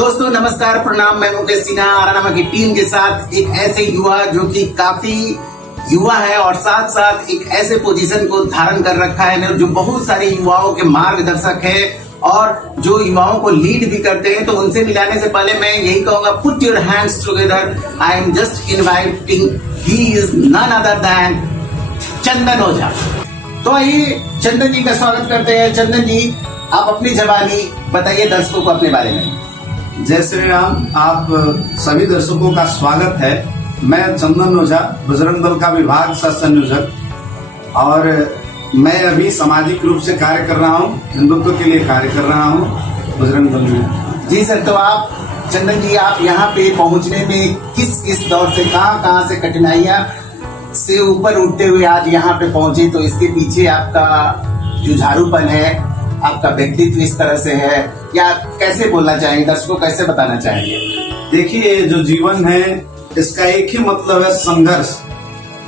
दोस्तों नमस्कार, प्रणाम। मैं मुकेश सिन्हा आरानामा की टीम के साथ एक ऐसे युवा जो कि काफी युवा है और साथ साथ एक ऐसे पोजीशन को धारण कर रखा है जो बहुत सारे युवाओं के मार्गदर्शक है और जो युवाओं को लीड भी करते हैं। तो उनसे मिलाने से पहले मैं यही कहूंगा, put your hands together. I am just inviting, he is none other than Chandan Ojha. तो आइए चंदन जी का स्वागत करते हैं। चंदन जी, आप अपनी जबानी बताइए दर्शकों को अपने बारे में। जय श्री राम। आप सभी दर्शकों का स्वागत है। मैं चंदन ओझा, बजरंग दल का विभाग सह संयोजक, और मैं अभी सामाजिक रूप से कार्य कर रहा हूँ, हिंदुत्व के लिए कार्य कर रहा हूँ बजरंग दल में। जी सर, तो आप चंदन जी, आप यहाँ पे पहुँचने में किस दौर से कहाँ से कठिनाइयाँ से ऊपर उठते हुए आज यहाँ पे पहुंचे, तो इसके पीछे आपका जुझारूपन है, आपका व्यक्तित्व इस तरह से है, या कैसे बोलना चाहेंगे, दर्शकों को कैसे बताना चाहेंगे? देखिए, जो जीवन है इसका एक ही मतलब है, संघर्ष।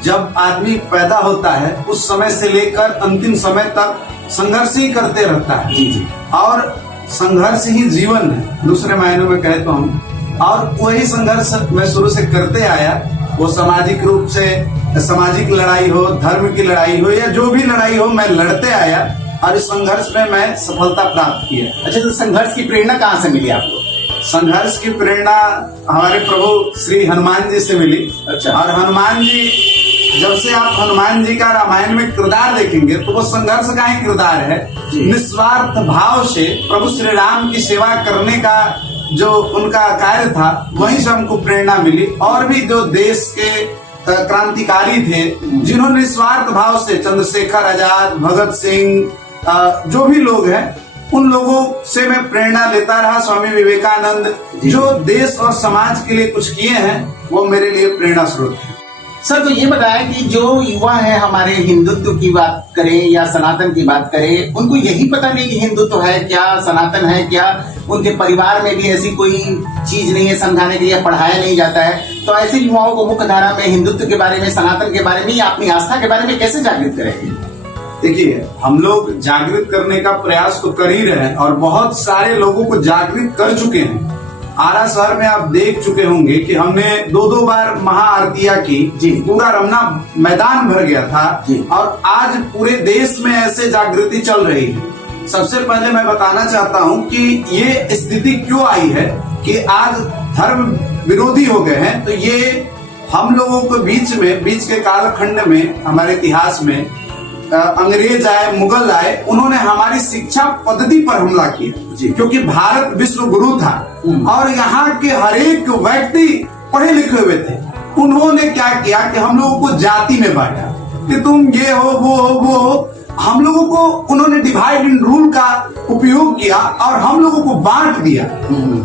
जब आदमी पैदा होता है उस समय से लेकर अंतिम समय तक संघर्ष ही करते रहता है। जी। और संघर्ष ही जीवन है, दूसरे मायनों में कहे तो हम। और वही संघर्ष मैं शुरू से करते आया, वो सामाजिक रूप से सामाजिक लड़ाई हो, धर्म की लड़ाई हो, या जो भी लड़ाई हो, मैं लड़ते आया और इस संघर्ष में मैं सफलता प्राप्त की है। अच्छा, तो संघर्ष की प्रेरणा कहाँ से मिली आपको? संघर्ष की प्रेरणा हमारे प्रभु श्री हनुमान जी से मिली। अच्छा। और हनुमान जी, जब से आप हनुमान जी का रामायण में किरदार देखेंगे तो वो संघर्ष का ही किरदार है। निस्वार्थ भाव से प्रभु श्री राम की सेवा करने का जो उनका कार्य था, वहीं से हमको प्रेरणा मिली। और भी जो देश के क्रांतिकारी थे, जिन्होंने निस्वार्थ भाव से, चंद्रशेखर आजाद, भगत सिंह, जो भी लोग हैं, उन लोगों से मैं प्रेरणा लेता रहा। स्वामी विवेकानंद, जो देश और समाज के लिए कुछ किए हैं, वो मेरे लिए प्रेरणा स्रोत है। सर, तो ये बताया कि जो युवा है हमारे, हिंदुत्व की बात करें या सनातन की बात करें, उनको यही पता नहीं कि हिंदुत्व है क्या, सनातन है क्या। उनके परिवार में भी ऐसी कोई चीज नहीं है समझाने के लिए, पढ़ाया नहीं जाता है। तो ऐसे युवाओं को मुख्य धारा में हिंदुत्व के बारे में, सनातन के बारे में या अपनी आस्था के बारे में कैसे जागृत करेंगे? देखिए, हम लोग जागृत करने का प्रयास तो कर ही रहे हैं और बहुत सारे लोगों को जागृत कर चुके हैं। आरा शहर में आप देख चुके होंगे कि हमने दो बार महाआरतियां की। पूरा रमना मैदान भर गया था। और आज पूरे देश में ऐसे जागृति चल रही है। सबसे पहले मैं बताना चाहता हूं कि ये स्थिति क्यों आई है कि आज धर्म विरोधी हो गए हैं। तो ये हम लोगों के बीच के कालखंड में, हमारे इतिहास में अंग्रेज आए, मुगल आए, उन्होंने हमारी शिक्षा पद्धति पर हमला किया, क्योंकि भारत विश्व गुरु था और यहाँ के हर एक व्यक्ति पढ़े लिखे हुए थे। उन्होंने क्या किया कि हम लोगों को जाति में बांटा कि तुम ये हो, वो हो, वो हो। हम लोगों को उन्होंने डिवाइड एंड रूल का उपयोग किया और हम लोगों को बांट दिया।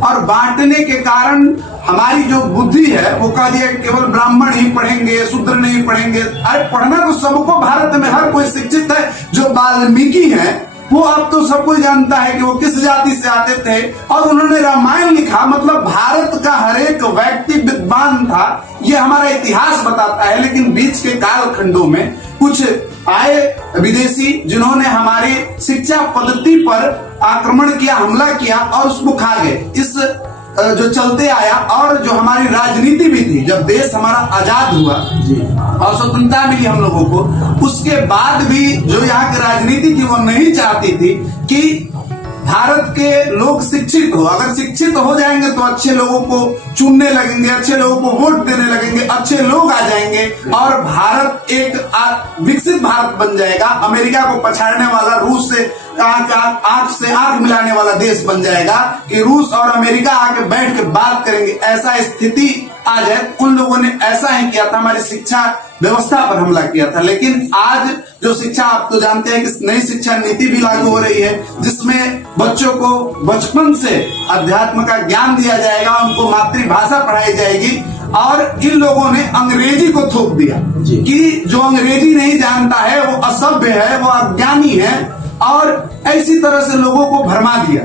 और बांटने के कारण हमारी जो बुद्धि है वो कह दिया केवल ब्राह्मण ही पढ़ेंगे, शूद्र नहीं पढ़ेंगे। अरे पढ़ना तो सबको, भारत में हर कोई शिक्षित है। जो वाल्मीकि है वो अब तो सब कोई जानता है कि वो किस जाति से आते थे, और उन्होंने रामायण लिखा। मतलब भारत का हर एक व्यक्ति विद्वान था, ये हमारा इतिहास बताता है। लेकिन बीच के कालखंडों में कुछ आए विदेशी, जिन्होंने हमारी शिक्षा पद्धति पर आक्रमण किया, हमला किया और उसको खा गए। इस जो चलते आया, और जो हमारी राजनीति भी थी, जब देश हमारा आजाद हुआ और स्वतंत्रता मिली हम लोगों को, उसके बाद भी जो यहाँ की राजनीति थी वो नहीं चाहती थी कि भारत के लोग शिक्षित हो। अगर शिक्षित हो जाएंगे तो अच्छे लोगों को चुनने लगेंगे, अच्छे लोगों को वोट देने लगेंगे, अच्छे लोग आ जाएंगे और भारत एक विकसित भारत बन जाएगा। अमेरिका को पछाड़ने वाला, रूस से आंख से आंख मिलाने वाला देश बन जाएगा कि रूस और अमेरिका आके बैठ के बात करेंगे। ऐसा स्थिति आ जाए। उन लोगों ने ऐसा ही किया था, हमारी शिक्षा व्यवस्था पर हमला किया था। लेकिन आज जो शिक्षा, आप तो जानते हैं कि नई शिक्षा नीति भी लागू हो रही है, जिसमें बच्चों को बचपन से अध्यात्म का ज्ञान दिया जाएगा, उनको मातृभाषा पढ़ाई जाएगी। और इन लोगों ने अंग्रेजी को थोप दिया कि जो अंग्रेजी नहीं जानता है वो असभ्य है, वो अज्ञानी है, और ऐसी तरह से लोगों को भरमा दिया।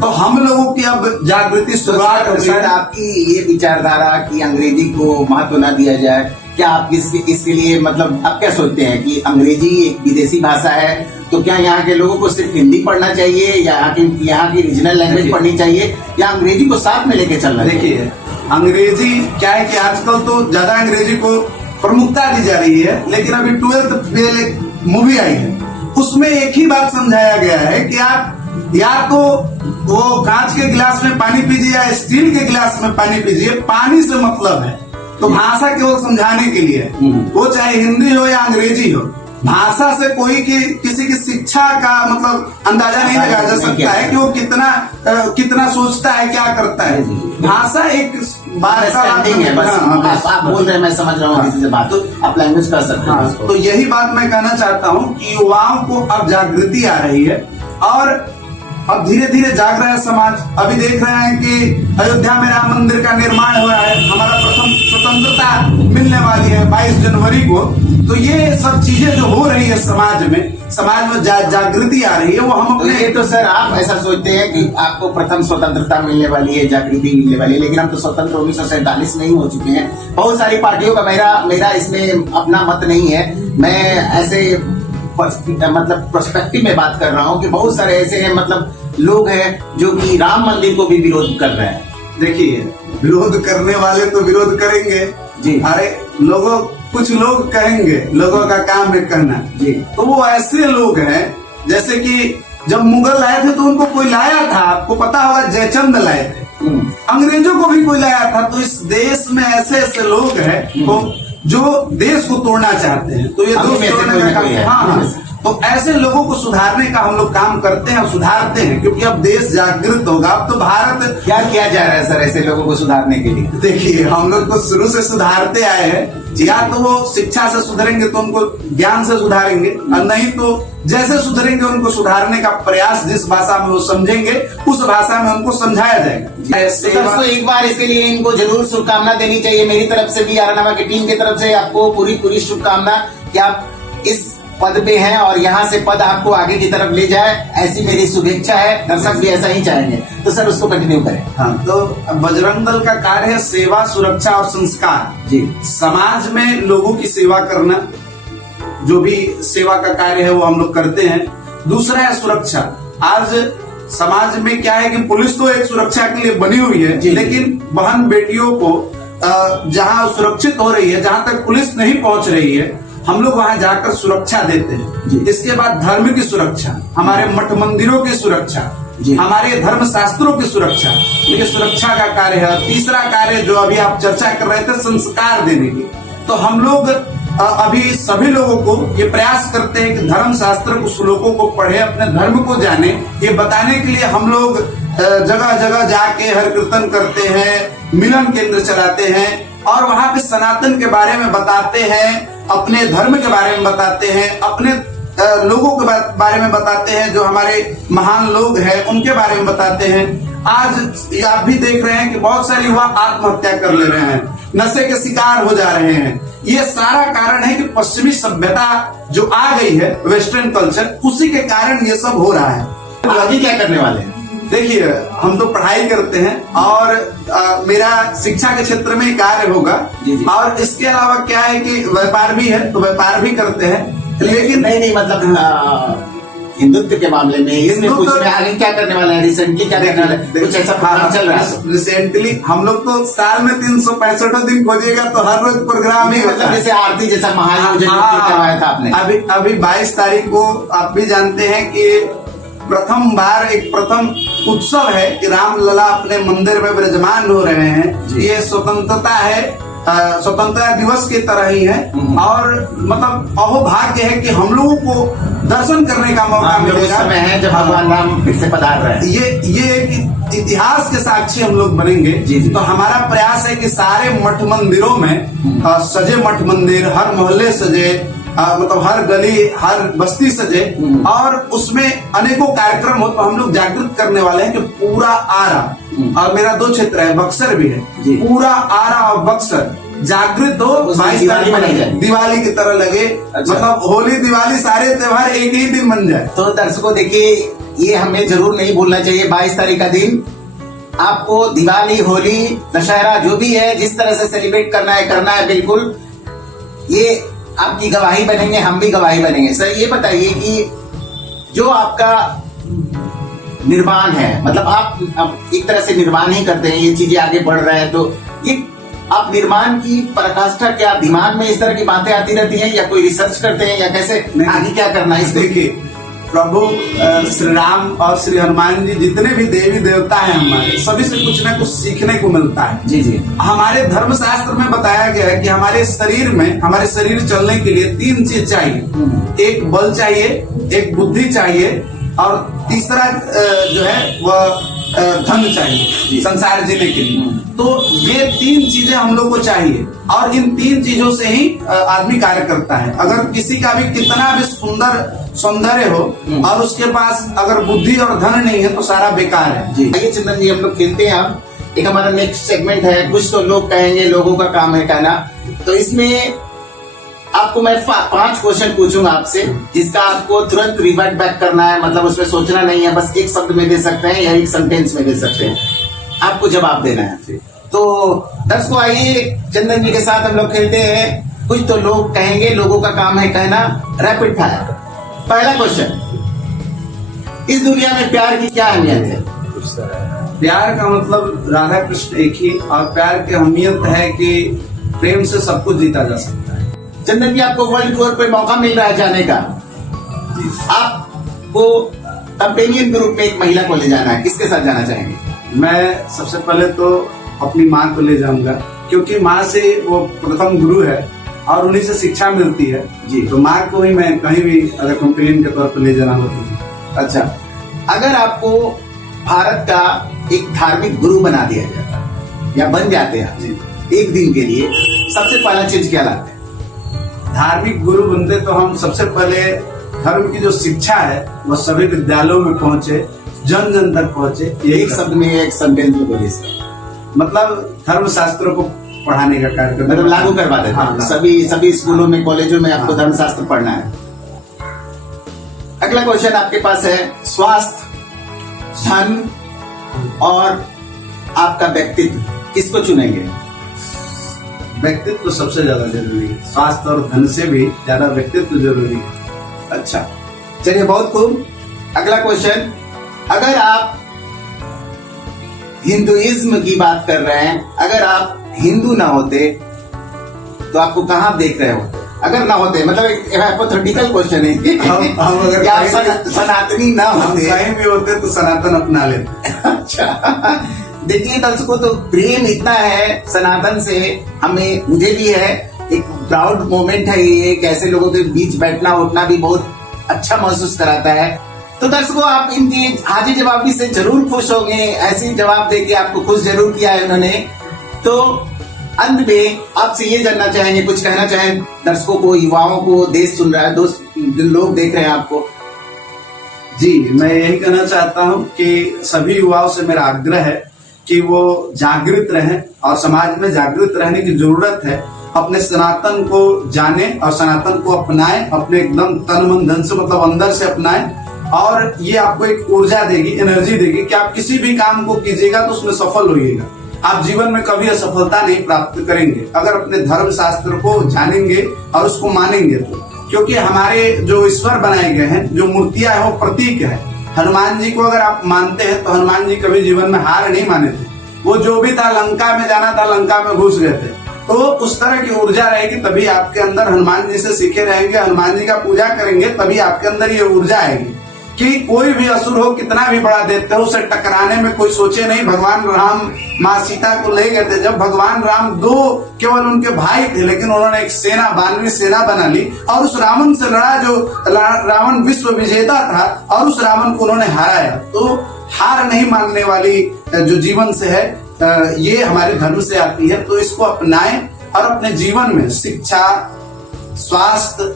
तो हम लोगों की अब जागृति शुरुआत हो गई। सर, आपकी ये विचारधारा कि अंग्रेजी को महत्व न दिया जाए, क्या आप इसके लिए मतलब आप क्या सोचते हैं कि अंग्रेजी एक विदेशी भाषा है तो क्या यहाँ के लोगों को सिर्फ हिंदी पढ़ना चाहिए, यहाँ की रीजनल लैंग्वेज पढ़नी चाहिए, या अंग्रेजी को साथ में लेके चलना चाहिए? देखिए, अंग्रेजी क्या है कि आजकल तो ज्यादा अंग्रेजी को प्रमुखता दी जा रही है, लेकिन अभी 12th फेल एक मूवी आई है, उसमें एक ही बात समझाया गया है कि आप या तो वो कांच के गिलास में पानी पीजिए या स्टील के गिलास में पानी पीजिए, पानी से मतलब है। तो भाषा केवल समझाने के लिए है, वो चाहे हिंदी हो या अंग्रेजी हो। भाषा से कोई किसी की शिक्षा का मतलब अंदाजा नहीं लगाया जा सकता है कि वो कितना सोचता है, क्या करता है। भाषा एक अंडरस्टैंडिंग है बस। आप बोल रहे हैं, मैं समझ रहा हूँ किसी से बात, तो आप लैंग्वेज कर सकते हैं। तो यही बात मैं कहना चाहता हूँ कि युवाओं को अब जागृति आ रही है और अब धीरे धीरे जाग रहा है समाज। अभी देख रहे हैं कि अयोध्या में राम मंदिर का निर्माण हो रहा है, हमारा प्रथम स्वतंत्रता मिलने वाली है 22 जनवरी को। तो ये सब चीजें जो हो रही है समाज में जागृति आ रही है, वो हम अपने। ये तो सर आप ऐसा सोचते हैं कि आपको प्रथम स्वतंत्रता मिलने वाली है, जागृति मिलने वाली है, लेकिन हम तो स्वतंत्र 1947 में ही हो चुके हैं। बहुत सारी पार्टियों का मेरा इसमें अपना मत नहीं है। मैं ऐसे मतलब प्रोस्पेक्टिव में बात कर रहा हूँ कि बहुत सारे ऐसे हैं, मतलब लोग हैं जो कि राम मंदिर को भी विरोध कर रहे हैं। देखिए, विरोध करने वाले तो विरोध करेंगे जी। अरे कुछ लोग कहेंगे, लोगों का काम है कहना जी। तो वो ऐसे लोग हैं जैसे कि जब मुगल आए थे तो उनको कोई लाया था, आपको पता होगा, जयचंद लाए थे। अंग्रेजों को भी कोई लाया था। तो इस देश में ऐसे ऐसे लोग हैं जो देश को तोड़ना चाहते हैं। तो ये दोस्त तोड़ने का काम। हाँ, तो ऐसे लोगों को सुधारने का हम लोग काम करते हैं और सुधारते हैं, क्योंकि अब देश जागृत होगा। अब तो भारत क्या किया जा रहा है सर ऐसे लोगों को सुधारने के लिए? देखिए, हम लोग तो शुरू से सुधारते आए हैं। या तो वो शिक्षा से सुधरेंगे तो उनको ज्ञान से सुधारेंगे, और नहीं तो जैसे सुधरेंगे उनको सुधारने का प्रयास जिस भाषा में वो समझेंगे उस भाषा में उनको समझाया जाएगा। तो एक बार इसके लिए इनको जरूर शुभकामना देनी चाहिए मेरी तरफ से भी, आरानामा की टीम की तरफ से आपको पूरी शुभकामना कि आप इस पद पे हैं और यहाँ से पद आपको आगे की तरफ ले जाए, ऐसी मेरी शुभेच्छा है। दर्शक भी ऐसा ही चाहेंगे, तो सर उसको कंटिन्यू करें। हाँ, तो बजरंग दल का कार्य है सेवा, सुरक्षा और संस्कार जी। समाज में लोगों की सेवा करना, जो भी सेवा का कार्य है वो हम लोग करते हैं। दूसरा है सुरक्षा। आज समाज में क्या है कि पुलिस तो एक सुरक्षा के लिए बनी हुई है, लेकिन बहन बेटियों को जहाँ सुरक्षित हो रही है, जहाँ तक पुलिस नहीं पहुंच रही है, हम लोग वहां जाकर सुरक्षा देते हैं। इसके बाद धर्म की सुरक्षा, हमारे मठ मंदिरों की सुरक्षा, हमारे धर्म शास्त्रों की सुरक्षा, ये सुरक्षा का कार्य है। तीसरा कार्य जो अभी आप चर्चा कर रहे थे, संस्कार देने की। तो हम लोग अभी सभी लोगों को ये प्रयास करते हैं कि धर्म शास्त्र को, श्लोकों को पढ़े, अपने धर्म को जाने। ये बताने के लिए हम लोग जगह जगह जाके हर कीर्तन करते हैं, मिलन केंद्र चलाते हैं और वहां पे सनातन के बारे में बताते हैं, अपने धर्म के बारे में बताते हैं, अपने लोगों के बारे में बताते हैं, जो हमारे महान लोग हैं उनके बारे में बताते हैं। आज आप भी देख रहे हैं कि बहुत सारे युवा आत्महत्या कर ले रहे हैं, नशे के शिकार हो जा रहे हैं। ये सारा कारण है कि पश्चिमी सभ्यता जो आ गई है, वेस्टर्न कल्चर, उसी के कारण ये सब हो रहा है। तो आगे क्या करने वाले हैं? देखिए, हम तो पढ़ाई करते हैं और मेरा शिक्षा के क्षेत्र में कार्य होगा। और इसके अलावा क्या है कि व्यापार भी है, तो व्यापार भी करते हैं। लेकिन नहीं मतलब हिंदुत्व के मामले में इसमें कुछ आगे क्या करने वाला है? रिसेंटली क्या करने वाला है? कुछ ऐसा प्रोग्राम चल रहा है? रिसेंटली हम लोग तो साल में 365 दिन खोजिएगा तो हर रोज प्रोग्राम ही मतलब जैसे आरती जैसा महाआयोजन करवाया था आपने। अभी 22 तारीख को आप भी जानते हैं कि प्रथम उत्सव है कि रामलला अपने मंदिर में विराजमान हो रहे हैं। ये स्वतंत्रता है, स्वतंत्रता दिवस की तरह ही है। और मतलब अहोभाग्य है कि हम लोगों को दर्शन करने का मौका मिलेगा। समय है जब भगवान राम फिर से पधार रहे हैं। ये एक इतिहास के साक्षी हम लोग बनेंगे। तो हमारा प्रयास है कि सारे मठ मंदिरों में सजे मठ मंदिर, हर मोहल्ले सजे, मतलब हर गली, हर बस्ती सजे, और उसमें अनेकों कार्यक्रम हो। तो हम लोग जागृत करने वाले हैं कि पूरा आरा, और मेरा 2 क्षेत्र है, बक्सर भी है, पूरा आरा और बक्सर जागृत हो। 22 तारीख दिवाली की तरह लगे। अच्छा। मतलब होली, दिवाली, सारे त्योहार एक ही दिन बन जाए। तो दर्शकों देखिए, ये हमें जरूर नहीं भूलना चाहिए। 22 तारीख का दिन आपको दिवाली, होली, दशहरा जो भी है, जिस तरह से सेलिब्रेट करना है बिल्कुल। ये आपकी गवाही बनेंगे, हम भी गवाही बनेंगे। सर ये बताइए कि जो आपका निर्माण है, मतलब आप एक तरह से निर्माण ही करते हैं, ये चीजें आगे बढ़ रहे हैं, तो ये आप निर्माण की पराकाष्ठा क्या दिमाग में इस तरह की बातें आती रहती हैं, या कोई रिसर्च करते हैं, या कैसे आगे क्या करना है? देखिए, प्रभु श्री राम और श्री हनुमान जी जितने भी देवी देवता हैं हमारे, सभी से कुछ ना कुछ सीखने को मिलता है। जी जी। हमारे धर्मशास्त्र में बताया गया है कि हमारे शरीर में, हमारे शरीर चलने के लिए 3 चीज चाहिए। एक बल चाहिए, एक बुद्धि चाहिए, और तीसरा जो है वह धन चाहिए संसार जीने के लिए। तो ये 3 चीजें हम लोग को चाहिए, और इन 3 चीजों से ही आदमी कार्य करता है। अगर किसी का भी कितना भी सुंदर सौंदर्य हो और उसके पास अगर बुद्धि और धन नहीं है तो सारा बेकार है। जी आइए चंदन जी, हम लोग खेलते हैं। अब एक हमारा नेक्स्ट सेगमेंट है, कुछ तो लोग कहेंगे, लोगों का काम है कहना। तो इसमें आपको मैं 5 क्वेश्चन पूछूंगा आपसे, जिसका आपको तुरंत रिवर्ट बैक करना है, मतलब उसमें सोचना नहीं है, बस एक शब्द में दे सकते हैं या एक सेंटेंस में दे सकते हैं, आपको जवाब देना है। तो दर्शकों आइए चंदन जी के साथ हम लोग खेलते हैं, कुछ तो लोग कहेंगे, लोगों का काम है कहना। Rapid fire. पहला क्वेश्चन, इस दुनिया में प्यार की क्या अहमियत है? प्यार का मतलब राधा कृष्ण एक ही, और प्यार की अहमियत है कि प्रेम से सब कुछ जीता जा सकता है। चंदन जी, आपको वर्ल्ड टूर पे मौका मिल रहा है जाने का, आपको कंपेनियन के रूप में एक महिला को ले जाना है, किसके साथ जाना चाहेंगे? मैं सबसे पहले तो अपनी माँ को ले जाऊंगा, क्योंकि माँ से वो प्रथम गुरु है और उन्हीं से शिक्षा मिलती है। जी। तो माँ को ही मैं कहीं भी अगर कंपेनियन के तौर पर ले जाना हो तो। अच्छा, अगर आपको भारत का एक धार्मिक गुरु बना दिया जाता या बन जाते हैं जी, एक दिन के लिए, सबसे पहला चीज क्या लाते हैं? धार्मिक गुरु बनते तो हम सबसे पहले धर्म की जो शिक्षा है वह सभी विद्यालयों में पहुंचे, जन जन तक पहुंचे। एक शब्द में, एक सेंटेंस में बोलिए सर। मतलब धर्म शास्त्रों को पढ़ाने का कार्यक्रम, मतलब लागू करवा देते हैं। हाँ, सभी स्कूलों में, कॉलेजों में आपको धर्मशास्त्र पढ़ना है। अगला क्वेश्चन आपके पास है, स्वास्थ्य, धन और आपका व्यक्तित्व, किसको चुनेंगे? व्यक्तित्व तो सबसे ज्यादा जरूरी है, स्वास्थ्य और धन से भी ज्यादा व्यक्तित्व जरूरी है। अच्छा, चलिए बहुत खूब। अगला क्वेश्चन, अगर आप हिंदुइज्म की बात कर रहे हैं, अगर आप हिंदू ना होते तो आपको कहाँ देख रहे होते? अगर ना होते, मतलब एक हाइपोथेटिकल क्वेश्चन है। हम अगर कि आप सनातनी ना होते, कहीं भी होते तो सनातन अपना लेते। अच्छा, देखिए दर्शकों, तो प्रेम इतना है सनातन से, हमें, मुझे भी है, एक प्राउड मोमेंट है ये, कैसे लोगों के बीच बैठना उठना भी बहुत अच्छा महसूस कराता है। तो दर्शकों, आप इनकी हाजिर जवाबी से जरूर खुश होंगे, ऐसी जवाब देके आपको खुश जरूर किया है उन्होंने। तो अंत में आपसे ये जानना चाहेंगे, कुछ कहना चाहें दर्शकों को, युवाओं को, देश सुन रहा है, दोस्त लोग देख रहे हैं आपको? जी, मैं यही कहना चाहता हूँ कि सभी युवाओं से मेरा आग्रह है कि वो जागृत रहें, और समाज में जागृत रहने की जरूरत है। अपने सनातन को जाने और सनातन को अपनाएं, अपने एकदम तन मन धन से, मतलब अंदर से अपनाएं, और ये आपको एक ऊर्जा देगी, एनर्जी देगी कि आप किसी भी काम को कीजिएगा तो उसमें सफल होइएगा। आप जीवन में कभी असफलता नहीं प्राप्त करेंगे अगर अपने धर्म शास्त्र को जानेंगे और उसको मानेंगे तो। क्योंकि हमारे जो ईश्वर बनाए गए हैं, जो मूर्तियां हैं, वो प्रतीक है। हनुमान जी को अगर आप मानते हैं तो हनुमान जी कभी जीवन में हार नहीं माने थे। वो जो भी था, लंका में जाना था, लंका में घुस गए थे। तो उस तरह की ऊर्जा रहेगी तभी आपके अंदर, हनुमान जी से सीखे रहेंगे, हनुमान जी का पूजा करेंगे तभी आपके अंदर ये ऊर्जा आएगी कि कोई भी असुर हो, कितना भी बड़ा दैत्य हो, उसे टकराने में कोई सोचे नहीं। भगवान राम माँ सीता को ले गए थे, जब भगवान राम 2 केवल उनके भाई थे, लेकिन उन्होंने एक सेना, 92 सेना बना ली और उस रावण से लड़ा, जो रावण विश्व विजेता था, और उस रावण को उन्होंने हराया। तो हार नहीं मानने वाली जो जीवन से है, ये हमारे धर्म से आती है। तो इसको अपनाएं और अपने जीवन में शिक्षा, स्वास्थ्य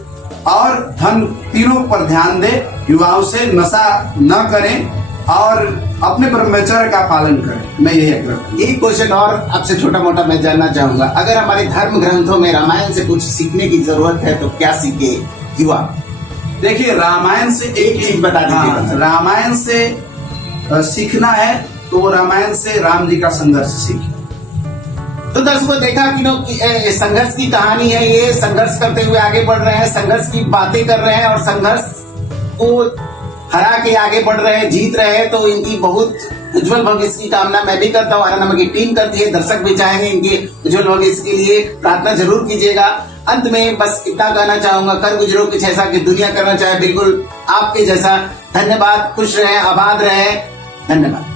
और धन तीनों पर ध्यान दें। युवाओं से नशा न करें और अपने ब्रह्मचर्य का पालन करें। मैं यही आग्रह। एक क्वेश्चन और आपसे छोटा मोटा मैं जानना चाहूंगा, अगर हमारे धर्म ग्रंथों में रामायण से कुछ सीखने की जरूरत है तो क्या सीखे युवा? देखिए, रामायण से एक चीज बता दीजिए। रामायण से सीखना है तो रामायण से राम जी का संघर्ष सीखे। तो दर्शकों, देखा कि संघर्ष की कहानी है ये, संघर्ष करते हुए आगे बढ़ रहे हैं, संघर्ष की बातें कर रहे हैं और संघर्ष को हरा के आगे बढ़ रहे हैं, जीत रहे हैं, तो इनकी बहुत उज्जवल भविष्य की कामना मैं भी करता हूँ, आरा नमक की टीम करती है, दर्शक भी चाहेंगे इनके उज्जवल भविष्य के लिए प्रार्थना जरूर कीजिएगा। अंत में बस इतना कहना चाहूंगा, कर गुजरो कुछ ऐसा कि दुनिया करना चाहे बिल्कुल आपके जैसा। धन्यवाद, खुश रहें, आबाद रहें, धन्यवाद।